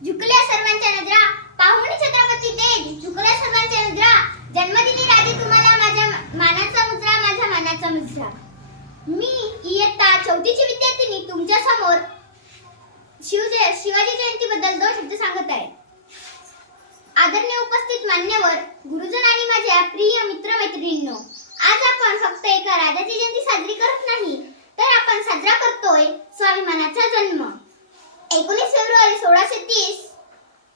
झुकल्या सर्वांच्या नजरा, पाहुणी छत्रपती तेज झुकल्या सर्वांच्या नजरा, जन्मदिनी राजे तुम्हाला माझ्या मानाचा मुजरा, माझ्या मानाचा मुजरा. मी इयत्ता 4थीची विद्यार्थिनी तुमच्या समोर शिवाजी जयंतीबद्दल 2 शब्द सांगत आहे. आदरणीय उपस्थित मान्यवर, गुरुजन आणि माझ्या प्रिय मित्रमैत्रिणींनो, आज आपण फक्त एका राजाची जयंती साजरी करत नाही, तर आपण साजरा करतोय स्वाभिमानाचा जन्म. 19 फेब्रुवारी 1630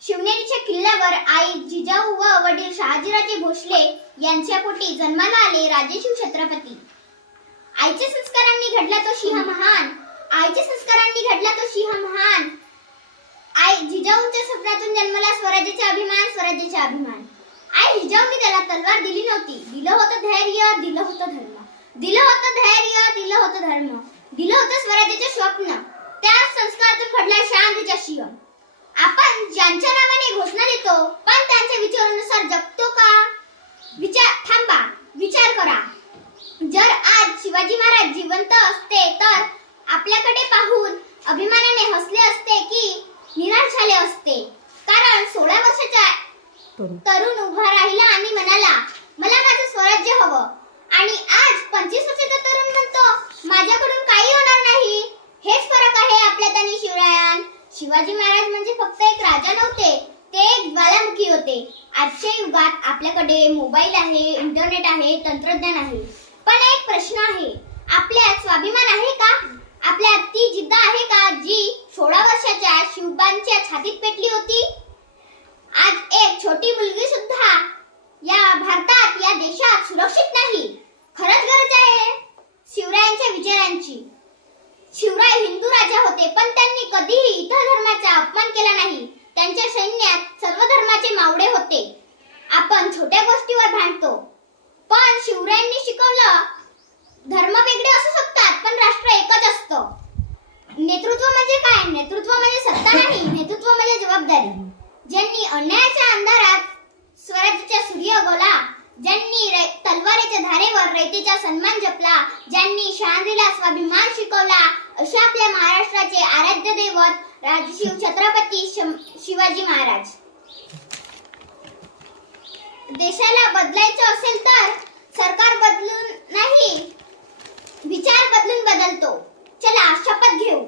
शिवनेरीच्या किल्ल्यावर आई जिजाऊ व वडील शहाजीराजे भोसले यांच्या पोटी जन्माला आले राजे शिव छत्रपती. आईच्या संस्कारांनी घडला तो सिंह महान, आईच्या संस्कारांनी घडला तो सिंह महान. आई जिजाऊंच्या स्वप्नातून जन्मला स्वराज्याचा अभिमान, स्वराज्याचा अभिमान. आई जिजाऊंनी त्याला तलवार दिली नव्हती, दिलं होतं धैर्य, दिलं होतं धर्म, दिलं होतं धैर्य, दिलं होतं धर्म, दिलं होतं स्वराज्याचे स्वप्न. त्या संस्कारातून घडला शांतीचा सिंह. आपण ज्यांच्या नावाने घोषणा देतो, पण त्यांच्या विचारानुसार जगतो का? थांबा, विचार करा. जर आज शिवाजी महाराज जिवंत असते तर आपल्याकडे पाहून अभिमानाने हसले असते की निराश झाले असते? कारण 16 वर्षाचा तरुण उभा राहिला आणि म्हणाला, मला माझं स्वराज्य हवं. आणि आज 25 वर्षाचा तरुण म्हणतो, माझ्याकडून काही होणार नाही. हेच फरक आहे आपल्यात आणि शिवरायात. शिवाजी महाराज म्हणजे फक्त एक राजा नव्हते, ते एक ज्वालामुखी होते. आजच्या युगात आपल्याकडे मोबाईल आहे, इंटरनेट आहे, तंत्रज्ञान आहे, पण एक प्रश्न आहे, आपल्यात स्वाभिमान आहे का? आपल्यात ती जिद्द आहे का जी 16 वर्षाच्या शिवबांच्या छातीत पेटली होती? आज एक छोटी मुलगी सुद्धा या भारतात, या देशात सुरक्षित नाही. खरंच गरज आहे शिवरायांच्या विचारांची. शिवराय हिंदू राजा होते, पण त्यांनी कधीही इतर धर्माचा अपमान केला नाही. त्यांच्या सैन्यात सर्व धर्माचे मावळे होते. आपण छोट्या गोष्टीवर भांडतो, पण शिवरायांनी शिकवलं, धर्म वेगळे असू शकतात, पण राष्ट्र एकच असतं. नेतृत्व म्हणजे काय? नेतृत्व म्हणजे सत्ता नाही, नेतृत्व म्हणजे जबाबदारी. ज्यांनी अन्यायाच्या अंधारात स्वराज्याचा सूर्य उगवला, ज्यांनी तलवारीच्या धारेवर रयतेचा सन्मान जपला, ज्यांनी शहाजीला स्वाभिमान शिकवला, अशा आपल्या महाराष्ट्राचे आराध्य दैवत राजशिव छत्रपती शिवाजी महाराज. देशाला बदलायचं असेल तर सरकार बदलून नाही, विचार बदलून बदलतो. चला शपथ घेऊ.